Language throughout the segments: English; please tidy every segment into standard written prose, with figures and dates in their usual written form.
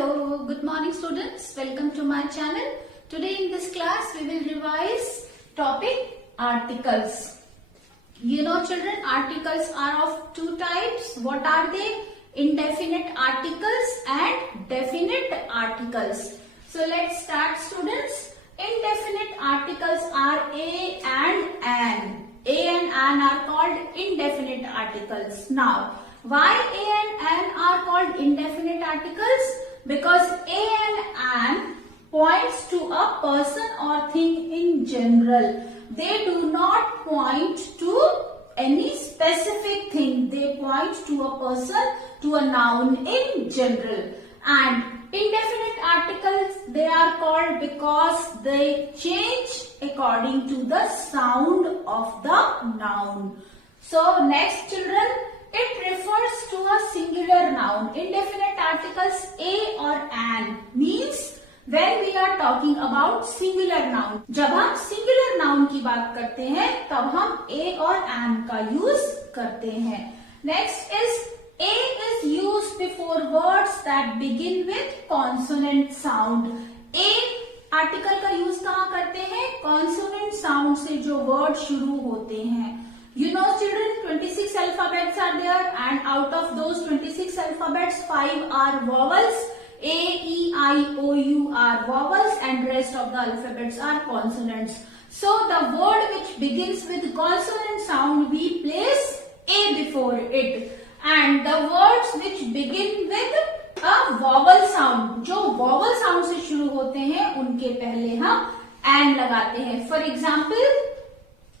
Hello, good morning students. Welcome to my channel. Today in this class we will revise topic articles. You know children, articles are of two types. What are they? Indefinite articles and definite articles. So let's start students. Indefinite articles are a and an. A and an are called indefinite articles. Now, why a and an are called indefinite articles? Because a and an points to a person or thing in general. They do not point to any specific thing. They point to a person, to a noun in general. And indefinite articles, they are called because they change according to the sound of the noun. So next children, it refers to a singular noun. Indefinite articles a or an means when we are talking about singular noun. जब हम singular noun की बात करते हैं तब हम a और an का use करते हैं. Next is a is used before words that begin with consonant sound. A article का यूज कहाँ करते हैं? कॉन्सोनेंट साउंड से जो वर्ड शुरू होते हैं. You know children, 26 alphabets are there and out of those 26 alphabets 5 are vowels. A, E, I, O, U are vowels and rest of the alphabets are consonants. So the word which begins with consonant sound we place A before it. And the words which begin with a vowel sound, जो vowel sound से शुरू होते हैं उनके पहले हम and लगाते हैं. For example,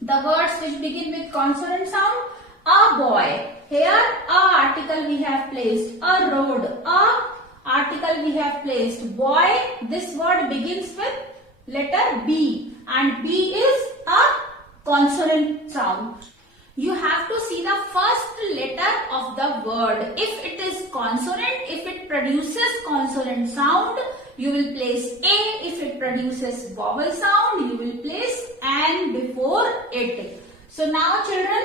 the words which begin with consonant sound, a boy. Here a article we have placed. A road. A article we have placed. Boy. This word begins with letter B and B is a consonant sound. You have to see the first letter of the word. If it is consonant, if it produces consonant sound, you will place A. If it produces vowel sound, you will place an before it. So now children,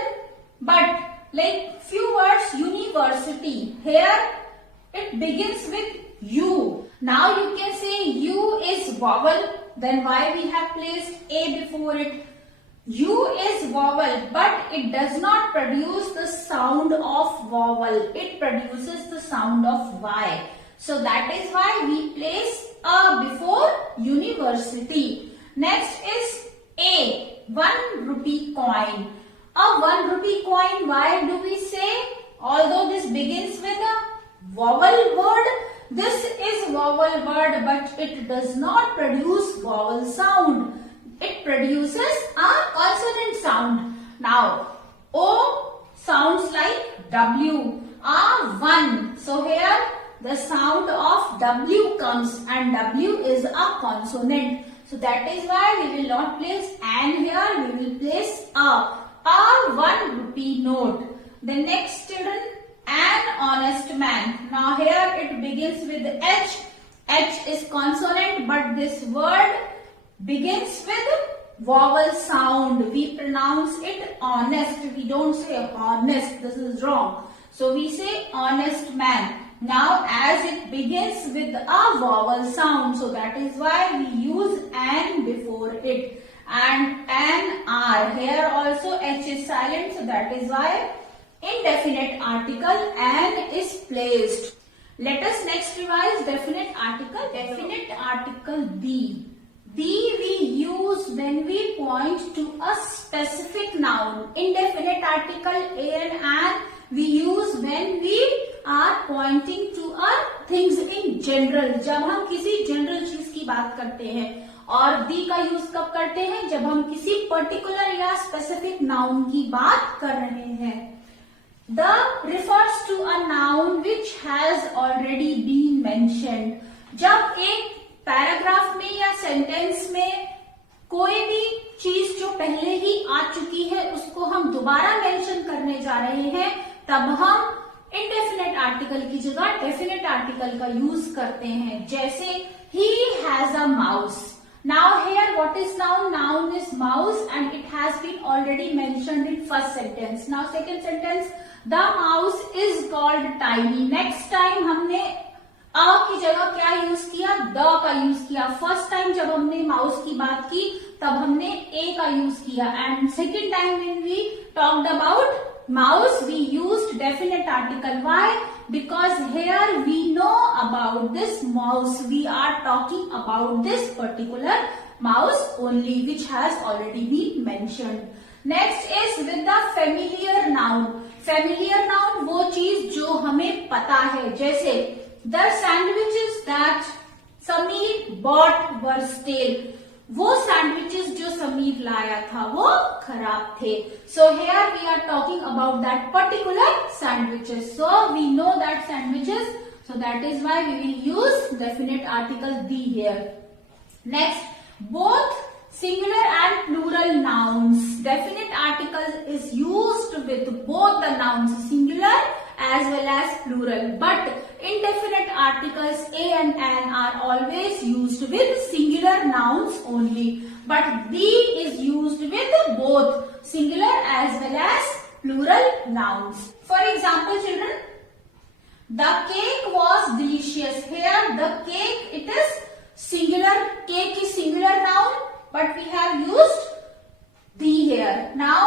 but like few words, university. Here it begins with U. Now you can say U is vowel. Then why we have placed A before it? U is vowel, but it does not produce the sound of vowel. It produces the sound of Y. So that is why we place A before university. Next is A, 1 rupee coin. A 1 rupee coin, why do we say? Although this begins with a vowel word, this is vowel word, but it does not produce vowel sound. It produces a consonant sound. Now, O sounds like W. A1. So here the sound of W comes and W is a consonant. So that is why we will not place an here. We will place a 1 rupee note. The next children, an honest man. Now here it begins with H. H is consonant, but this word begins with vowel sound. We pronounce it honest. We don't say honest. This is wrong. So we say honest man. Now as it begins with a vowel sound, so that is why we use an before it. And an R. Here also H is silent, so that is why indefinite article an is placed. Let us next revise definite article. Definite article B. B we use when we point to a specific noun. Indefinite article a and an we use when we are pointing to a things in general. जब हम किसी general चीज की बात करते हैं. और दी का यूज कब करते हैं? जब हम किसी पर्टिकुलर या स्पेसिफिक नाउन की बात कर रहे हैं. The refers to a noun which has already been mentioned. जब एक पैराग्राफ में या सेंटेंस में कोई भी चीज जो पहले ही आ चुकी है उसको हम दोबारा मेंशन करने जा रहे हैं, तब हम इंडेफिनेट आर्टिकल की जगह डेफिनेट आर्टिकल का यूज करते हैं. जैसे he has a mouse. Now here what is noun? Noun is mouse and it has been already mentioned in first sentence. Now second sentence, the mouse is called tiny. Next time हमने अ की जगह क्या use किया? The का use किया. First time जब हमने mouse की बात की तब हमने ए का यूज किया, and second time when we talked about mouse we used definite article. Why? Because here we know about this mouse. We are talking about this particular mouse only, which has already been mentioned. Next is with the familiar noun. Familiar noun वो चीज जो हमें पता है, जैसे the sandwiches that Sameer bought were stale. वो sandwiches जो समीर लाया था वो खराब थे. So here we are talking about that particular sandwiches. So we know that sandwiches, so that is why we will use definite article the here. Next, both singular and plural nouns. Definite article is used with both the nouns, singular as well as plural. But indefinite articles a and an are always used with singular nouns only. But the is used with both singular as well as plural nouns. For example, children, the cake was delicious. Here the cake, it is singular. Cake is singular noun, but we have used the here. Now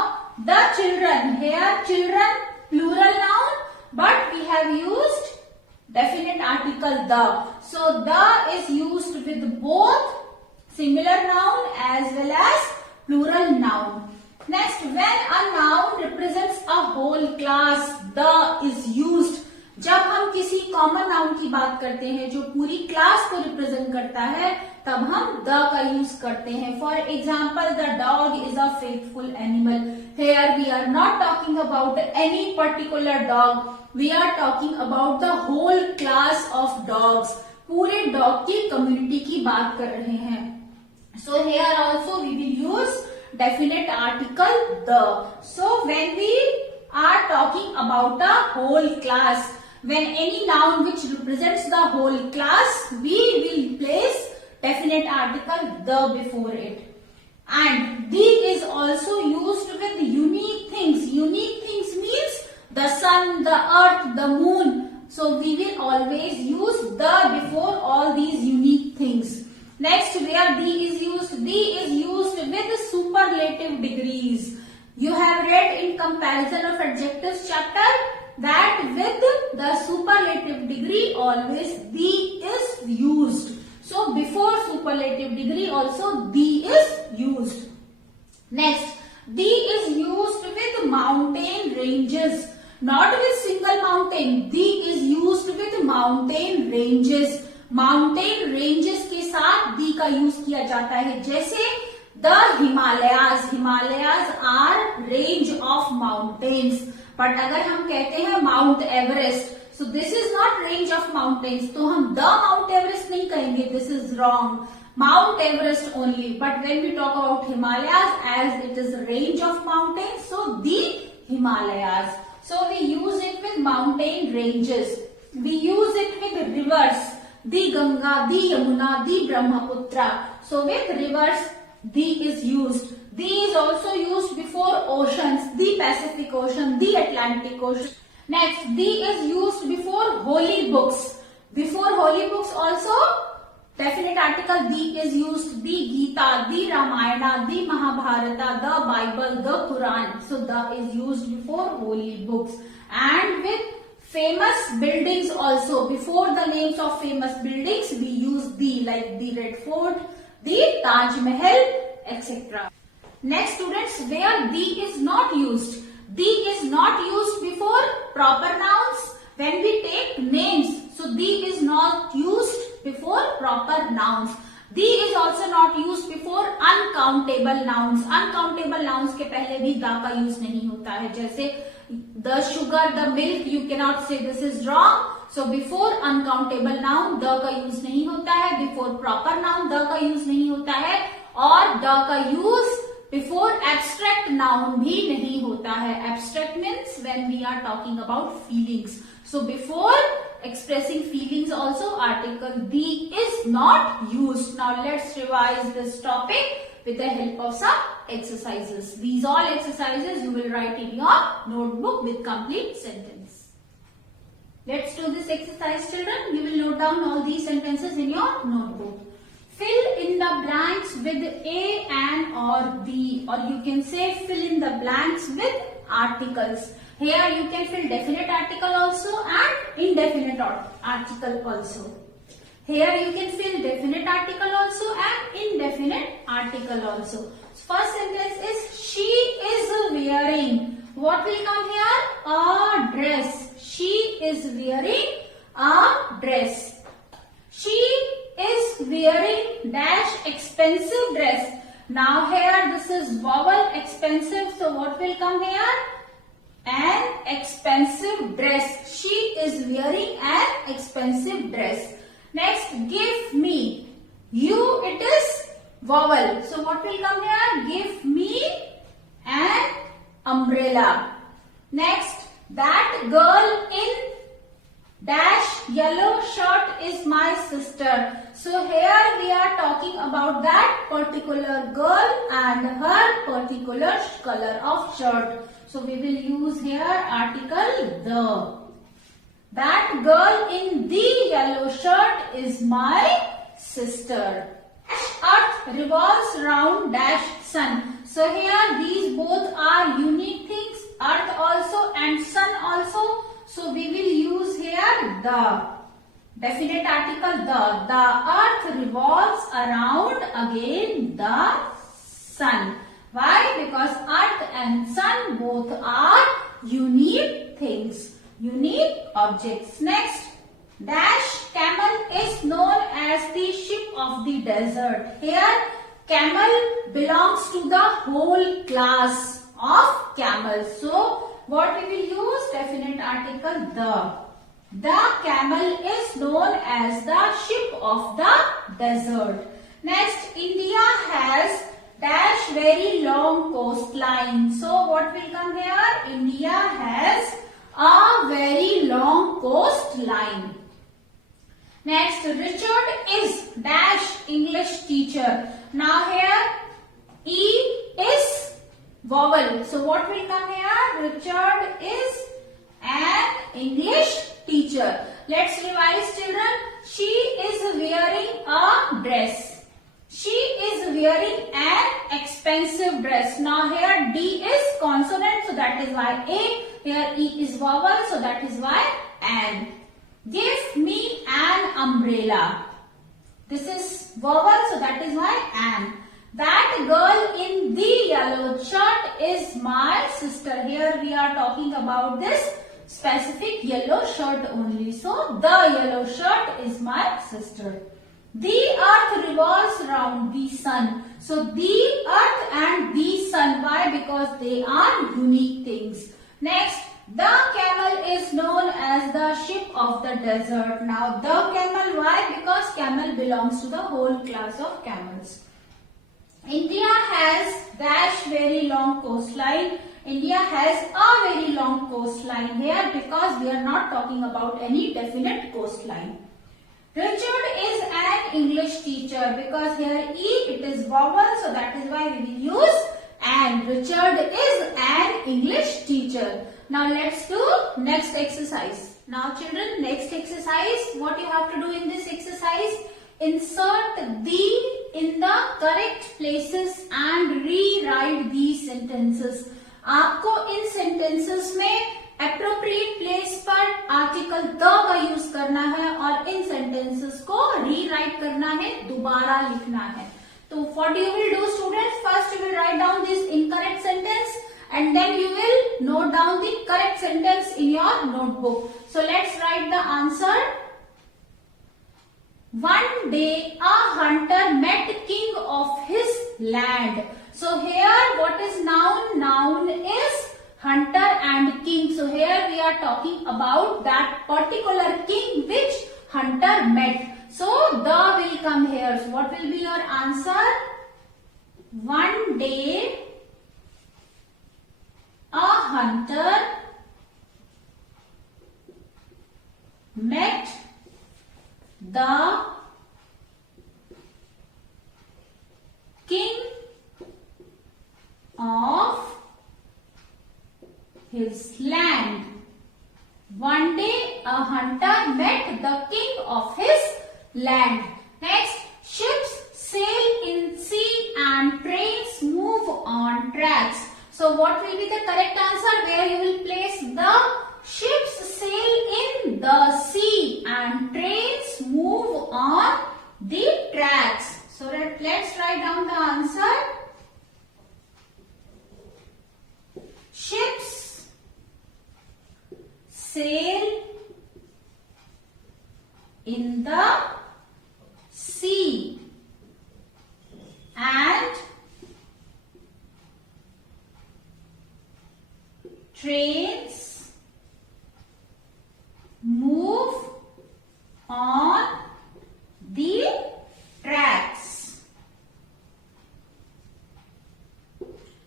the children, here children plural noun, but we have used definite article the. So the is used with both singular noun as well as plural noun. Next, when a noun represents a whole class, the is used. जब हम किसी common noun की बात करते हैं जो पूरी class को रिप्रेजेंट करता है, तब हम द का यूज करते हैं. For example, the dog is a faithful animal. Here we are not talking about any particular dog, we are talking about the whole class of dogs. पूरे डॉग की कम्युनिटी की बात कर रहे हैं. So here also we will use definite article the. So when we are talking about a whole class, when any noun which represents the whole class, we will place definite article the before it. And the is also used with unique things. Unique things means the sun, the earth, the moon. So we will always use the before all these unique things. Next, where the is used? The is used with superlative degrees. You have read in comparison of adjectives chapter that with the superlative degree always the is used. So before superlative degree also the is used. Next, the is used with mountain ranges, not with single mountain. The is used with mountain ranges. Mountain ranges के साथ the का use किया जाता है. जैसे the Himalayas. Himalayas are range of mountains. But अगर हम कहते हैं Mount Everest, so this is not range of mountains, तो हम द माउंट एवरेस्ट नहीं कहेंगे. This is wrong. Mount Everest only. But when we talk about Himalayas, as it is range of mountains, so the Himalayas. So we use it with mountain ranges. We use it with rivers. The Ganga, the Yamuna, the Brahmaputra. So with rivers the is used. The is also used before oceans, the Pacific Ocean, the Atlantic Ocean. Next, the is used before holy books. Before holy books also definite article the is used. The Gita, the Ramayana, the Mahabharata, the Bible, the Quran. So the is used before holy books. And with famous buildings also, before the names of famous buildings we use the, like the Red Fort, the Taj Mahal, etc. Next, students, where the is not used. The is not used before proper nouns. When we take names, so the is not used before proper nouns. The is also not used before uncountable nouns. Uncountable nouns के पहले भी the का use नहीं होता है. जैसे the sugar, the milk, you cannot say this is wrong. So before uncountable noun the का use नहीं होता है. Before proper noun the का यूज नहीं होता है. और the का यूज before abstract noun भी नहीं होता है. Abstract means when we are talking about feelings. So before expressing feelings also article the is not used. Now let's revise this topic with the help of some exercises. These all exercises you will write in your notebook with complete sentence. Let's do this exercise, children. You will note down all these sentences in your notebook. Fill in the blanks with A, an or the, or you can say fill in the blanks with articles. Here you can fill definite article also and indefinite article also. Here you can fill definite article also and indefinite article also. First sentence is she is wearing. What will come here? A dress. She is wearing a dress. She is wearing dash expensive dress. Now here this is vowel expensive. So what will come here? An expensive dress. She is wearing an expensive dress. Next, give me. You, it is vowel. So what will come here? Give me an umbrella. Next, that girl in dash yellow shirt is my sister. So here we are talking about that particular girl and her particular color of shirt. So we will use here article the. That girl in the yellow shirt is my sister. Earth revolves around dash sun. So here these both are unique things. Earth also and sun also. So we will use here the. Definite article the. The earth revolves around again the sun. Why? Because earth and sun both are unique things. Unique objects. Next, dash camel is known as the ship of the desert. Here, camel belongs to the whole class of camels. So, what we will use? Definite article the. The camel is known as the ship of the desert. Next, India has dash very long coastline. So, what will come here? India has a very long coastline. Next, Richard is dash English teacher. Now here, E is vowel. So what will come here? Richard is an English teacher. Let's revise, children. She is wearing a dress. She is wearing an expensive dress. Now here D is consonant, so that is why A. Here E is vowel, so that is why an. Give me an umbrella. This is vowel, so that is why an. That girl in the yellow shirt is my sister. Here we are talking about this specific yellow shirt only. So the yellow shirt is my sister. The earth revolves around the sun. So the earth and the sun. Why? Because they are unique things. Next, the camel is known as the ship of the desert. Now the camel, why? Because camel belongs to the whole class of camels. India has dash very long coastline. India has a very long coastline here because we are not talking about any definite coastline. Richard is an English teacher because here E it is vowel, so that is why we will use an. Richard is an English teacher. Now let's do next exercise. Now children, next exercise, what you have to do in this exercise? Insert the in the correct places and rewrite these sentences. आपको इन sentences में appropriate place पर article the का use करना है और इन sentences को rewrite करना है, दोबारा लिखना है. तो what you will do, students? First you will write down this incorrect sentence and then you will note down the correct sentence in your notebook. So let's write the answer. One day a hunter met king of his land. So here what is noun? Noun is hunter and king. So here we are talking about that particular king which hunter met. So the will come here. So what will be your answer? One day a hunter met the king of his land. One day a hunter land. Next, ships sail in sea and trains move on tracks. So what will be the correct answer? Where you will place the ships sail in the sea and trains move on the tracks. So let's write down the answer. Ships sail in the sea and trains move on the tracks.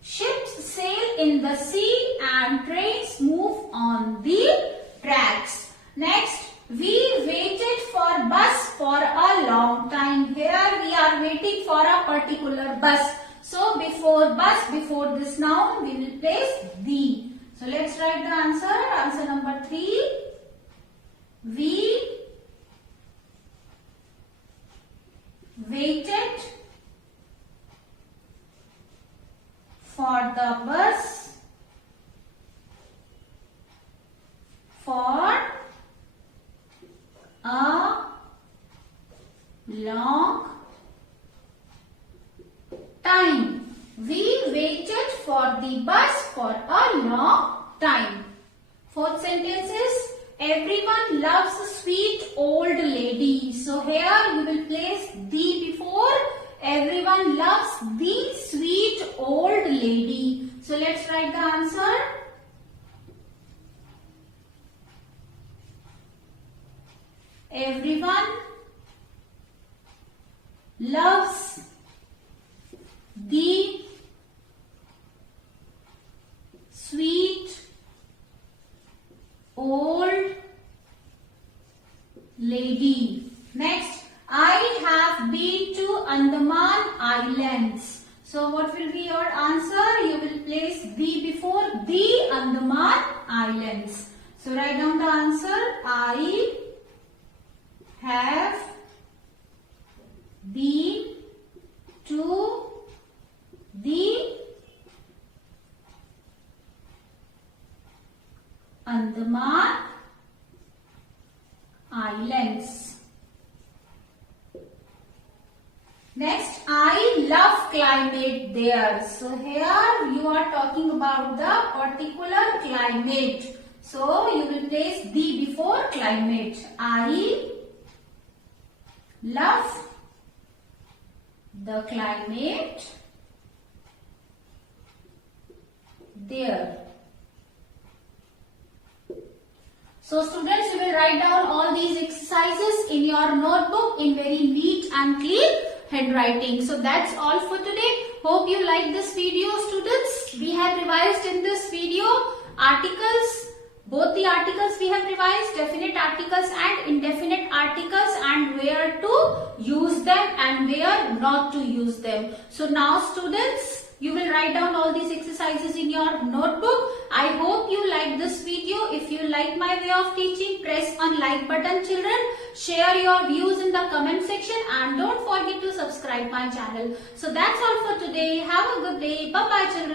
Ships sail in the sea and trains move on the tracks. Next, we waited for bus for a long time. Here we are waiting for a particular bus. So before bus, before this noun, we will place the. So let's write the answer. Answer number 3. We waited for the bus for a long time. We waited for the bus for a long time. Fourth sentence is, everyone loves a sweet old lady. So here you will place the before. Everyone loves the sweet old lady. So let's write the answer. Everyone loves the sweet old lady. Next, I have been to Andaman Islands. So what will be your answer? You will place the before the Andaman Islands. So write down the answer. I have been to the Andaman Islands. Next, I love climate there. So here you are talking about the particular climate. So you will place the before climate. I love the climate there. So students, you will write down all these exercises in your notebook in very neat and clean handwriting. So that's all for today. Hope you like this video, students. We have revised in this video articles. Both the articles we have revised, definite articles and indefinite articles, and where to use them and where not to use them. So now students, you will write down all these exercises in your notebook. I hope you like this video. If you like my way of teaching, press on like button children. Share your views in the comment section and don't forget to subscribe my channel. So that's all for today. Have a good day. Bye bye children.